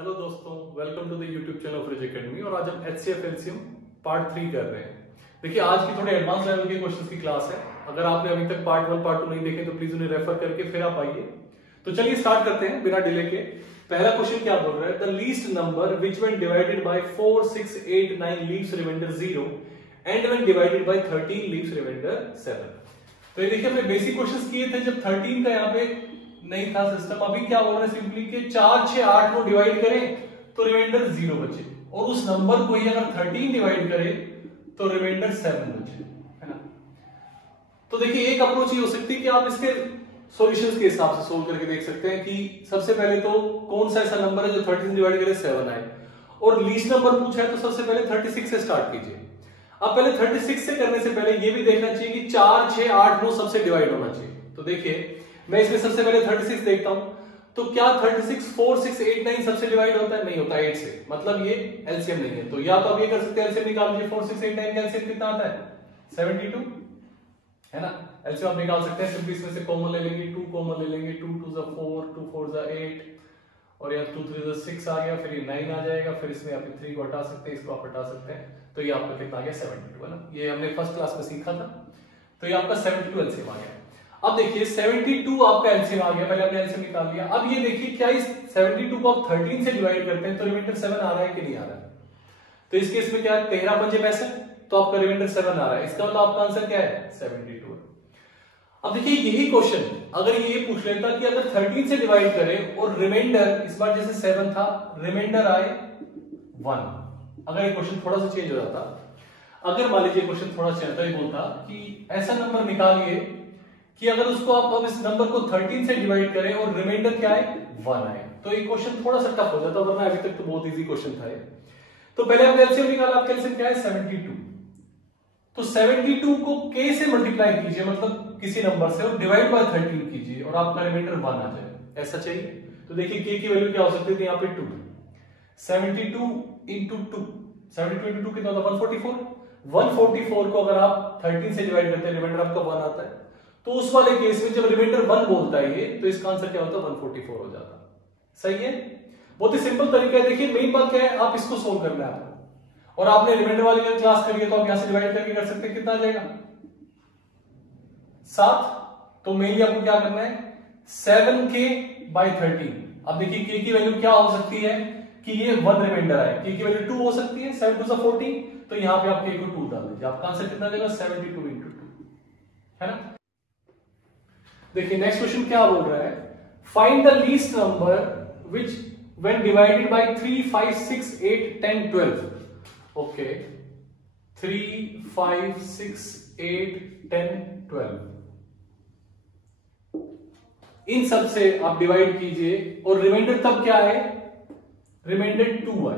Hello दोस्तों, welcome to the YouTube channel of Riz Academy. और आज हम एचसीएफ एलसीएम पार्ट 3 कर रहे हैं। देखिए, आज की थोड़े एडवांस लेवल के क्वेश्चंस की क्लास है। अगर आपने अभी तक पार्ट 1 पार्ट 2 नहीं देखे तो प्लीज उन्हें रेफर करके फिर आप आइए। तो चलिए स्टार्ट करते हैं बिना डिले के। पहला क्वेश्चन क्या बोल रहा है? The least number which when divided by 4, 6, 8, 9 leaves remainder 0 and when divided by 13 leaves remainder 7। तो ये देखिए, हमने बेसिक क्वेश्चंस किए थे जब 13 का यहाँ पे नहीं था सिस्टम। अभी क्या बोल रहे हैं सिंपली कि 4, 6, 8 को डिवाइड करें तो रिमाइंडर 0 बचे, और उस नंबर को ही अगर 13 डिवाइड करे तो रिमाइंडर 7 बचे, है ना। तो देखिए, एक अप्रोच ये हो सकती है कि आप इसके सॉल्यूशंस के हिसाब से सोल्व करके देख सकते हैं कि सबसे पहले तो कौन सा ऐसा नंबर है जो 13 डिवाइड करे 7 आए, और लीस्ट नंबर पूछा है तो सबसे पहले 36 से स्टार्ट कीजिए। अब पहले 36 से करने से पहले ये भी देखना चाहिए कि 4, 6, 8, 9 सबसे डिवाइड होना चाहिए। तो देखिए, मैं इसमें सबसे पहले 36 देखता हूं, तो क्या 36 4, 6, 8, 9 सबसे डिवाइड होता है? नहीं होता, 8 से, मतलब ये एलसीएम नहीं है। तो या तो आप ये कर सकते हैं, एलसीएम निकाल लीजिए। 4, 6, 8, 9 का एलसीएम कितना आता है? 72, है ना। एलसीएम आप निकाल सकते हैं, सिंपली इसमें से कॉमन ले लेंगे, 2 कॉमन ले लेंगे, 2 2 जा 4, 2 4 जा 8, और यहाँ 2 3 जा 6 आ गया, फिर ये 9 आ जाएगा, फिर इसमें आप 3 को हटा सकते हैं, इसको आप हटा सकते हैं, तो ये आपका कितना आ गया? 72, है ना। ये हमने फर्स्ट क्लास में सीखा था। तो ये आपका 72 एलसीएम आ गया। अब देखिए, 72 आपका एलसीएम आ गया, पहले आपने एलसीएम निकाल लिया। अब ये देखिए, क्या इस 72 को आप 13 से डिवाइड करते हैं तो रिमाइंडर 7 आ रहा है कि नहीं आ रहा है? तो इस केस में क्या है? 13 पंजे 65, तो आपका रिमाइंडर 7 आ रहा है। इसका मतलब आपका आंसर क्या है? 72 है। अब देखिए, यही क्वेश्चन अगर ये पूछ लेता कि अगर 13 से डिवाइड करें और रिमाइंडर, इस बार जैसे 7 था, रिमाइंडर आए 1, अगर ये क्वेश्चन थोड़ा सा चेंज हो जाता, अगर मान लीजिए क्वेश्चन थोड़ा चेंज होता, ये बोलता कि ऐसा नंबर निकालिए कि अगर उसको आप अब इस नंबर को 13 से डिवाइड करें और रिमाइंडर क्या आए? 1 आए, तो ये क्वेश्चन थोड़ा सा टफ हो जाता, वरना अभी तक तो बहुत इजी क्वेश्चन था ये। तो पहले आपने एलसीएम निकाला, आपका एलसीएम क्या है? 72। तो 72 को k से मल्टीप्लाई कीजिए, मतलब किसी नंबर से, और डिवाइड बाय 13 कीजिए, और आपका रिमाइंडर 1 आ जाए, ऐसा चाहिए। तो देखिए, k की वैल्यू क्या हो सकती थी? यहाँ पे 2, 72 इंटू 2, 72 इंटू 2 कितना होता है? 144। 144 को अगर आप 13 से डिवाइड करते हैं, रिमाइंडर आपका 1 आता है। तो उस वाले केस में जब रिमाइंडर 1 बोलता है ये, तो इसका आंसर क्या होता है? 144 हो जाता। सही है, बहुत ही सिंपल तरीका है। देखिए, मेन बात क्या है, आप इसको सोल्व करना है आपको, और आपने रिमाइंडर वाली क्लास करी है तो आप यहां से डिवाइड करके कर सकते हैं। कितना आ जाएगा? 7। तो मेनली आपको क्या करना है? 7k bye 13। अब देखिए, k की वैल्यू क्या हो सकती है कि ये 1 रिमाइंडर आए, k की वैल्यू 2 हो सकती है, 7 2 14, तो यहां पे आप k को 2 डाल दीजिए, आपका आंसर कितना आ जाएगा? 72 इंटू 2, है ना। देखिए, नेक्स्ट क्वेश्चन क्या बोल रहा है? Find the least number which when divided bye 3, 5, 6, 8, 10, 12। Okay, 3, 5, 6, 8, 10, 12, इन सब से आप डिवाइड कीजिए, और रिमाइंडर तब क्या है? रिमाइंडर 2 है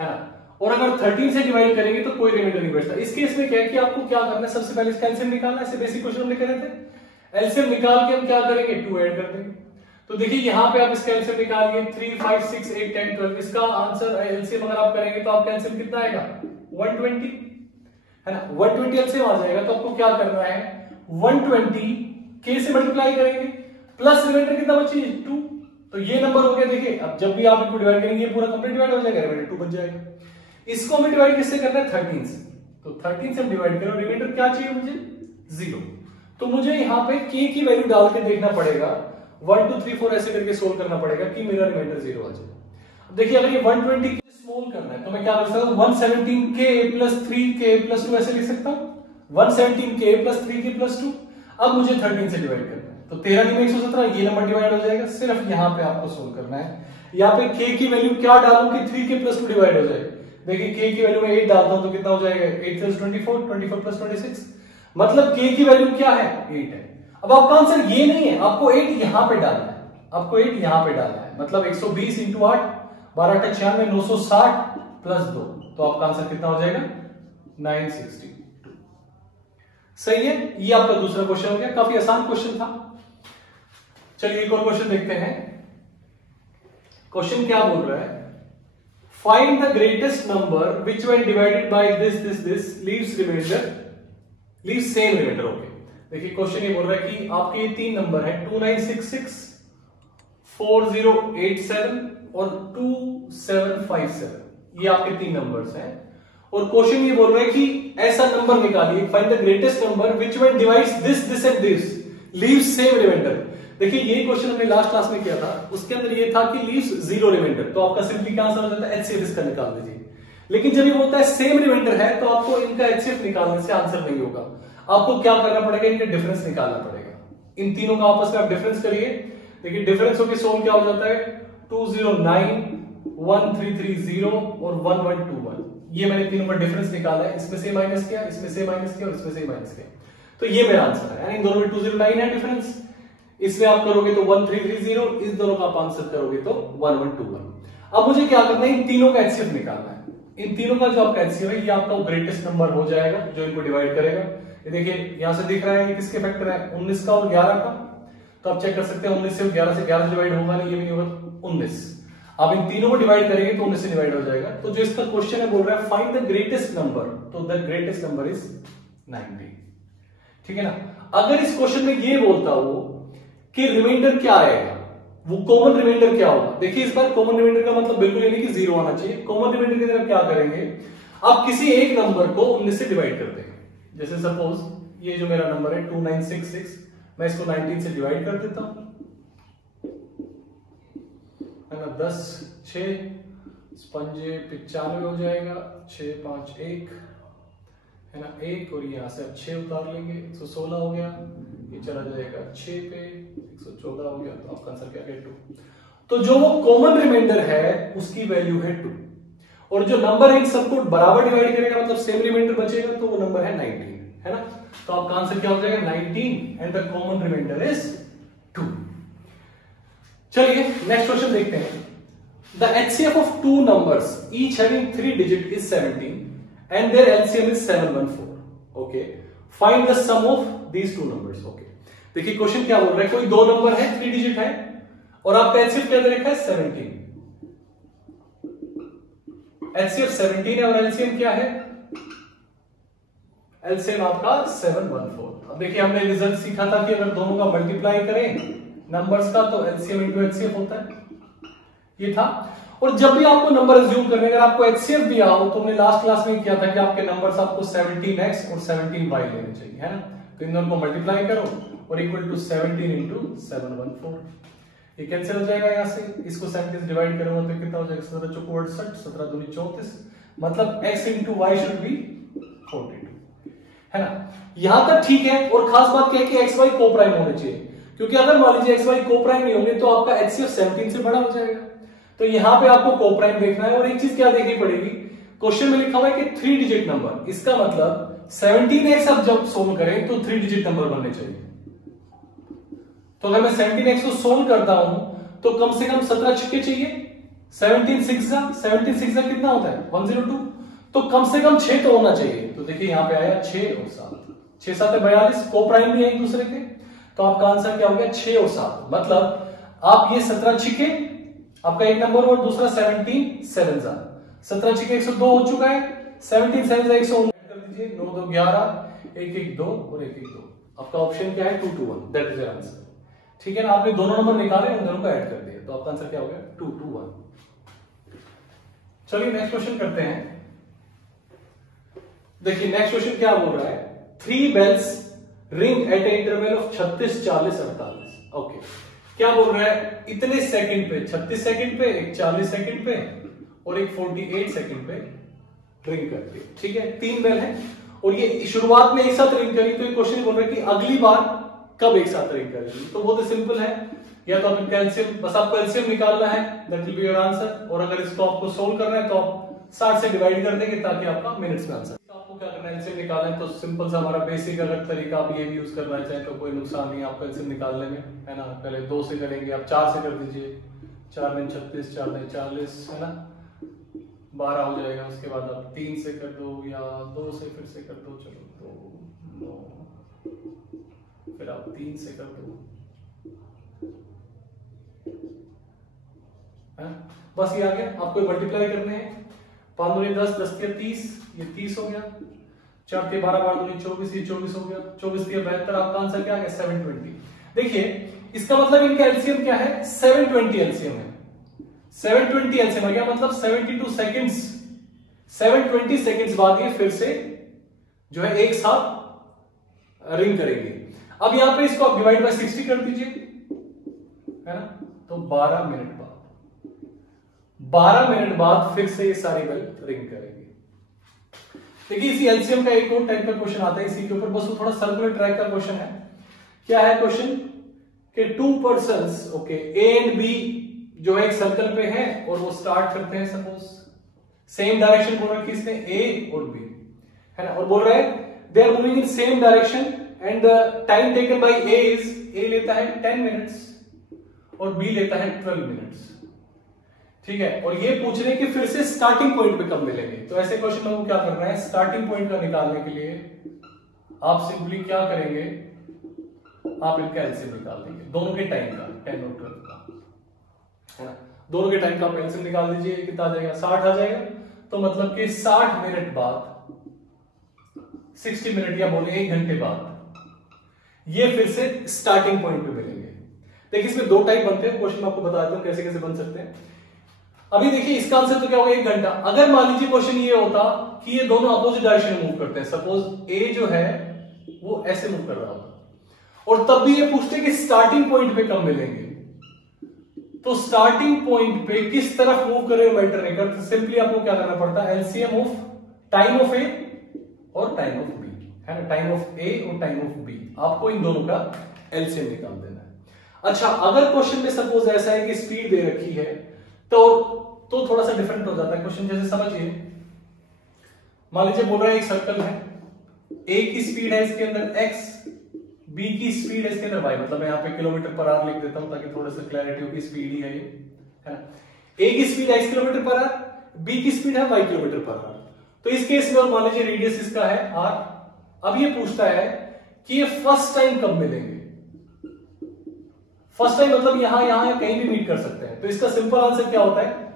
ना। और अगर 13 से डिवाइड करेंगे तो कोई रिमाइंडर नहीं बचता। इस केस में क्या है कि आपको क्या करना है? सबसे पहले इसका एलसीएम निकालना है। ऐसे बेसिक क्वेश्चन हमने करे थे, एलसीएम निकाल के हम क्या करेंगे? 2 ऐड कर देंगे। तो देखिए, यहां पे आप इसका एलसीएम निकालिए, 3, 5, 6, 8, 10, 12, इसका आंसर एलसीएम अगर आप करेंगे तो आपका एलसीएम कितना आएगा? 120, है ना। 120 एलसीएम आ जाएगा। तो आपको क्या करना है? 120 k से मल्टीप्लाई करेंगे, प्लस रिमाइंडर कितना बची? 2। तो ये नंबर हो गया। देखिए, अब जब भी आप इनको डिवाइड करेंगे पूरा कंप्लीट डिवाइड हो जाएगा, रिमाइंडर 2 बन जाएगा। इसको हमें डिवाइड किससे करना है? 13 से। तो 13 से हम डिवाइड करें, रिमाइंडर क्या चाहिए मुझे? 0। तो मुझे यहाँ पे k की वैल्यू डाल के देखना पड़ेगा, 1 2 3 4 ऐसे करके सोल्व करना पड़ेगा कि मेरा रिमाइंडर 0 आ जाए। अब देखिए, अगर ये 120 को स्मॉल करना है तो मैं क्या कर सकता हूँ? 117k प्लस 3k प्लस 2 ऐसे लिख सकता हूँ, 117k प्लस 3k प्लस 2। अब मुझे 13 से डिवाइड करना है, तो 13 में 117, ये नंबर डिवाइड हो जाएगा। सिर्फ यहाँ पे आपको सोल्व करना है। यहाँ पे k की वैल्यू क्या डालूं कि 3k प्लस 2 डिवाइड हो जाए? देखिए, k की वैल्यू में 8 डालता हूं तो कितना हो जाएगा? 8 प्लस 24, 24 प्लस 26, मतलब k की वैल्यू क्या है? 8 है। अब आपका आंसर ये नहीं है, आपको 8 यहां पे डालना है, आपको 8 यहां पे डालना है, मतलब 120 इंटू 8, 12 8 96, 960 प्लस 2, तो आपका आंसर कितना हो जाएगा? 962। सही है, ये आपका दूसरा क्वेश्चन हो गया। काफी आसान क्वेश्चन था। चलिए एक और क्वेश्चन देखते हैं। क्वेश्चन क्या बोल रहा है? Find the greatest number which when divided by this leaves remainder, leaves same remainder. Okay, देखिए क्वेश्चन ये बोल रहा है कि आपके ये 3 नंबर है, 2966, 4087 और 2757, ये आपके 3 नंबर्स हैं। और क्वेश्चन ये बोल रहा है कि ऐसा नंबर निकालिए, find the greatest number which when divides this and this leaves same remainder. देखिए ये क्वेश्चन हमने लास्ट क्लास में किया था, उसके अंदर ये था कि लीव्स 0 रिमाइंडर, तो आपका सिंपली क्या आंसर हो जाता है, एचसीएफ इसका निकाल दीजिए। लेकिन जब ये बोलता है सेम रिमाइंडर है, तो आपको इनका एचसीएफ निकालने से आंसर नहीं होगा, आपको क्या करना पड़ेगा, इनका डिफरेंस निकालना पड़ेगा। इन तीनों का आपस में आप डिफरेंस करिए। देखिए डिफरेंस होकर सोल्व क्या हो जाता है, 209, 1330 और 1121। ये मैंने तीनों का डिफरेंस निकाला है, इसमें से माइनस किया, इसमें से माइनस किया और इसमें से माइनस किया, तो ये मेरा आंसर है। इन दोनों में 209 है डिफरेंस, इसमें आप करोगे तो 1330, इस दोनों का आप आंसर करोगे तो 1121। अब मुझे क्या करना है, इन तीनों का एचसीएफ निकालना है। इन तीनों का जो आपका एचसीएफ है, ये आपका ग्रेटेस्ट नंबर हो जाएगा जो इनको डिवाइड करेगा। ये देखिए यहां से दिख रहा है किसके फैक्टर है, 19 का और 11 का, तो आप चेक कर सकते हैं 19 से 11 से 11 डिवाइड होगा नहीं, ये भी नहीं होगा, 19। आप इन तीनों को डिवाइड करेंगे तो 19 से डिवाइड हो जाएगा। तो जो इसका क्वेश्चन है बोल रहा है फाइंड द ग्रेटेस्ट नंबर, तो द ग्रेटेस्ट नंबर इज 90, ठीक है ना। अगर इस क्वेश्चन में ये बोलता हो कि रिमाइंडर क्या आएगा, वो कॉमन रिमाइंडर क्या होगा, देखिए इस बार कॉमन रिमाइंडर का मतलब बिल्कुल नहीं कि 0 आना चाहिए। कॉमन रिमाइंडर की तरफ क्या करेंगे, आप किसी एक नंबर को 19 से डिवाइड कर देंगे। जैसे सपोज ये जो मेरा नंबर है 2966, मैं इसको 19 से डिवाइड कर देता हूं, है ना। 10 6 पंजे 95 हो जाएगा, 6 5 1 है ना, 1 और यहां से अब 6 उतार लेंगे, 116 हो गया, ये चला जाएगा 6 पे, 114 हो गया, तो आपका आंसर क्या है 2। तो जो वो कॉमन रिमाइंडर है उसकी वैल्यू है 2, और जो नंबर है इन सबको बराबर डिवाइड करेगा मतलब सेम रिमाइंडर बचेगा, तो वो नंबर है 19, है ना। तो आपका आंसर क्या हो जाएगा 19 and the common remainder is 2। चलिए नेक्स्ट क्वेश्चन देखते हैं। The HCF of 2 numbers each having 3 digit is 17 and their LCM is 714. Okay, find the sum of these 2 numbers. Okay, देखिए क्वेश्चन क्या बोल रहा है, कोई 2 नंबर है 3 डिजिट है और आपका एचसीएफ क्या दे रखा है 17। एचसीएफ 17 है और एलसीएम क्या है, एलसीएम आपका 714। अब देखिए हमने रिजल्ट सीखा था कि अगर दोनों का मल्टीप्लाई करें नंबर्स का तो एलसीएम इंटू एचसीएफ होता है, ये था। और जब भी आपको नंबर अज्यूम करने, अगर आपको एचसीएफ दिया हो तो हमने लास्ट क्लास में किया था कि आपके नंबर्स आपको 17x और 17y लेने चाहिए, है ना। तो इन दोनों को मल्टीप्लाई करो और इक्वल टू 17 इंटू 714, ये कैंसिल हो जाएगा यहां से, इसको 17 से डिवाइड करूंगा तो कितना हो जाएगा 17 चौको 68, 17 दूनी 34, मतलब x into why should be 42, है ना। यहां तक ठीक है। और खास बात क्या है कि एक्स वाई को प्राइम होने चाहिए, क्योंकि अगर मान लीजिए एक्स वाई को प्राइम नहीं होंगे तो आपका एचसीएफ 17 से बड़ा हो जाएगा। तो यहां पे आपको को प्राइम देखना है। और एक चीज क्या देखनी पड़ेगी, क्वेश्चन में लिखा हुआ है कि 3 डिजिट नंबर, इसका मतलब 17x आप जब सोल्व करें तो 3 डिजिट नंबर बनने चाहिए। तो अगर मैं 17x को सोल्व करता हूं तो कम से कम 17 छक्के चाहिए, 17 6 कितना होता है 102, तो कम से कम 6 तो होना चाहिए। तो देखिए यहां पे आया 6 और 7, 6 7 42, को प्राइम भी है एक दूसरे के, तो आपका आंसर क्या हो गया 6 और 7, मतलब आप ये 17 छिके आपका एक नंबर और दूसरा 17 7 17 छिके 102 हो चुका है, 17 7 119 कर दीजिए, 9 2 11 1 1 2 और 1 1 2, आपका ऑप्शन क्या है 2 2 1, दैट इज योर आंसर। ठीक है ना, आपने दोनों नंबर निकाले उन दोनों को ऐड कर दिया, तो आपका आंसर क्या हो गया 2 2 1। चलिए नेक्स्ट क्वेश्चन करते हैं। देखिए नेक्स्ट क्वेश्चन क्या बोल रहा है, 3 bells ring at interval of 36 40 48। Okay, क्या बोल रहा है, इतने सेकंड पे 36 सेकंड पे, एक 40 सेकंड पे और एक 48 सेकंड पे रिंग करती है। ठीक है, 3 बेल है और ये शुरुआत में एक साथ रिंग करी, तो ये क्वेश्चन बोल रहा है कि अगली बार कब एक साथ रिंग करेगी। तो बहुत सिंपल है, या तो आप कैल्शियम, बस आपको एलसीएम निकालना है, that will be your answer. और अगर इसको आपको सोल्व करना है तो आप 60 से डिवाइड कर देंगे ताकि आपका मिनट्स में आंसर। आपको क्या करना है, एलसीएम निकालना है तो सिंपल सा हमारा बेसिक अगर तरीका आप ये भी यूज करना चाहें तो कोई नुकसान नहीं है आपको एलसीएम निकालने में, है ना। पहले 2 से करेंगे, आप 4 से कर दीजिए, 4 में 36, 4 में 40, है ना, 12 हो जाएगा। उसके बाद आप 3 से कर दो या 2 से फिर से कर दो, चलो 2 9, फिर आप 3 से कर दो, है? बस ये आ गया। आपको मल्टीप्लाई करने हैं, 5 दूनी 10, 10 तिया 30, ये 30 हो गया, 4 तिया 12, 12 दूनी 24, ये 24 हो गया, 24 तिया 72, आपका आंसर क्या आ गया 720। देखिए इसका मतलब इनका एलसीएम क्या है 720 एलसीएम है। 720 एलसीएम आ गया, मतलब 72 सेकंड्स, 720 सेकंड्स बाद ये फिर से जो है एक साथ रिंग करेगी। अब यहां पे इसको आप डिवाइड बाय 60 कर दीजिए, है ना, तो 12 मिनट बाद, 12 मिनट बाद फिर से ये सारी बेल रिंग करेगी। देखिए इसी एलसीएम का एक और टाइप का क्वेश्चन आता है इसी के ऊपर, बस वो थोड़ा सर्कुलर ट्रैक का क्वेश्चन है। क्या है क्वेश्चन कि two persons, okay, A and B जो है एक सर्कल पे है और वो स्टार्ट करते हैं, सपोज सेम डायरेक्शन बोल रखी इसने ए और बी, है ना, और बोल रहे हैं they are moving in same direction and the time taken by A is, A लेता है 10 मिनट्स और बी लेता है 12 मिनट्स, ठीक है। और ये पूछ रहे हैं कि फिर से स्टार्टिंग पॉइंट पे कब मिलेंगे। तो ऐसे क्वेश्चन में वो क्या कर रहे हैं, स्टार्टिंग पॉइंट का निकालने के लिए आप सिंपली क्या करेंगे, आप इनका एलसीएम निकाल देंगे, दोनों के टाइम का, 10 और 12 का, है ना, दोनों के टाइम का आप एलसीएम निकाल दीजिए, कितना आ जाएगा, 60 आ जाएगा। तो मतलब कि 60 मिनट बाद, 60 मिनट या बोले 1 घंटे बाद ये फिर से स्टार्टिंग पॉइंट पे मिलेंगे। देखिए इसमें दो टाइप बनते हैं, क्वेश्चन में आपको बताता हूं कैसे कैसे बन सकते हैं। अभी देखिए इसका आंसर तो क्या होगा, 1 घंटा। अगर मान लीजिए क्वेश्चन ये होता कि ये दोनों अपोजिट डायरेक्शन में मूव करते हैं, सपोज ए जो है वो ऐसे मूव कर रहा होता और तब भी ये पूछते कि स्टार्टिंग पॉइंट पे कब मिलेंगे। तो स्टार्टिंग पॉइंट पे किस तरफ मूव करे मैटर नहीं करता, सिंपली आपको क्या करना पड़ता है, एलसीएम ऑफ टाइम ऑफ ए और टाइम ऑफ बी, है ना, टाइम ऑफ ए और टाइम ऑफ बी, आपको इन दोनों का एलसीएम निकाल देना है। अच्छा, अगर क्वेश्चन में सपोज ऐसा है कि स्पीड दे रखी है तो थोड़ा सा डिफरेंट हो जाता है क्वेश्चन। जैसे समझिए, मान लीजिए बोल रहा है एक सर्कल है, ए की स्पीड है इसके अंदर x, बी की स्पीड है इसके अंदर y, मतलब मैं यहाँ पे किलोमीटर पर आवर लिख देता हूं ताकि थोड़ा सा क्लैरिटी हो कि स्पीड ही है ये, है ना। ए की speed x kilometre per hour, B की स्पीड है y किलोमीटर पर आवर। तो इस केस में मान लीजिए रेडियस इसका है r। अब ये पूछता है कि ये फर्स्ट टाइम कब मिलेंगे। फर्स्ट टाइम मतलब यहां यहां कहीं भी मीट कर सकते हैं। तो इसका सिंपल आंसर क्या होता है,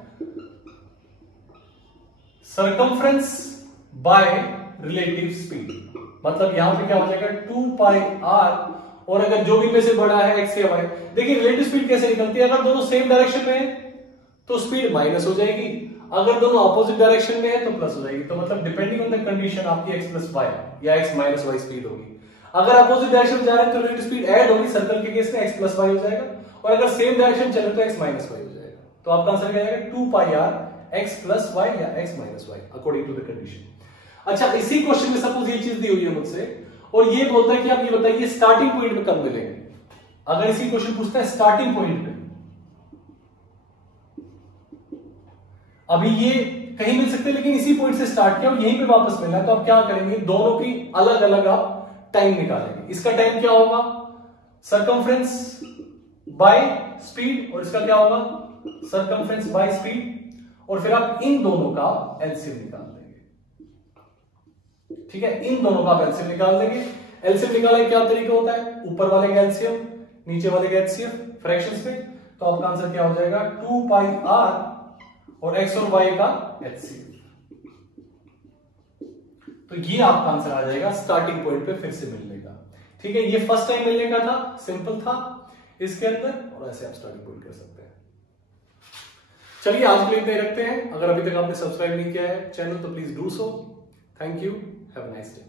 सरकमफ्रेंस बाय रिलेटिव स्पीड, मतलब यहां पे क्या हो जाएगा 2 पाई r, और अगर जो भी में से बड़ा है x या y। देखिए रिलेटिव स्पीड कैसे निकलती है, अगर दोनों सेम डायरेक्शन में है तो स्पीड माइनस हो जाएगी, अगर दोनों अपोजिट डायरेक्शन में है तो प्लस हो जाएगी। तो मतलब डिपेंडिंग ऑन द कंडीशन आपकी x प्लस y या x माइनस y स्पीड होगी। अगर अपोजिट डायरेक्शन में जा रहे हैं तो रिलेटिव स्पीड ऐड होगी, सर्कल के केस में x प्लस y हो जाएगा, और अगर सेम डायरेक्शन चले तो x माइनस y हो जाएगा। तो आपका आंसर क्या आएगा, 2 pi r x plus y या x minus y according to the condition. अच्छा, इसी क्वेश्चन में सपोज ये चीज दी हुई है मुझसे और ये बोलता है कि आप ये बताइए स्टार्टिंग पॉइंट पे कब मिलेंगे। अगर इसी क्वेश्चन पूछता है स्टार्टिंग पॉइंट पे, अभी ये कहीं मिल सकते हैं लेकिन इसी पॉइंट से स्टार्ट किया और यहीं पे वापस मिलना है, तो आप क्या करेंगे, दोनों की अलग अलग आप टाइम निकालेंगे। इसका टाइम क्या होगा, सरकमफ्रेंस बाय स्पीड, और इसका क्या होगा, सरकमफ्रेंस बाय स्पीड, और फिर आप इन दोनों का एलसीएम निकाल देंगे। ठीक है, इन दोनों का आप एलसीएम निकाल देंगे। एलसीएम निकालने का क्या तरीका होता है, ऊपर वाले का एलसीएम, नीचे वाले का एचसीएफ फ्रैक्शंस में। तो आपका आंसर क्या हो जाएगा, 2 पाई r और x और y का एचसीएफ। तो ये आपका आंसर आ जाएगा स्टार्टिंग पॉइंट पे फिर से मिलने का। ठीक है, ये फर्स्ट टाइम मिलने का था, सिंपल था इसके अंदर, और ऐसे आप स्टार्टिंग पॉइंट कर सकते हैं। चलिए आज के लिए इतना ही रखते हैं। अगर अभी तक आपने सब्सक्राइब नहीं किया है चैनल तो please do so. Thank you, have a nice day.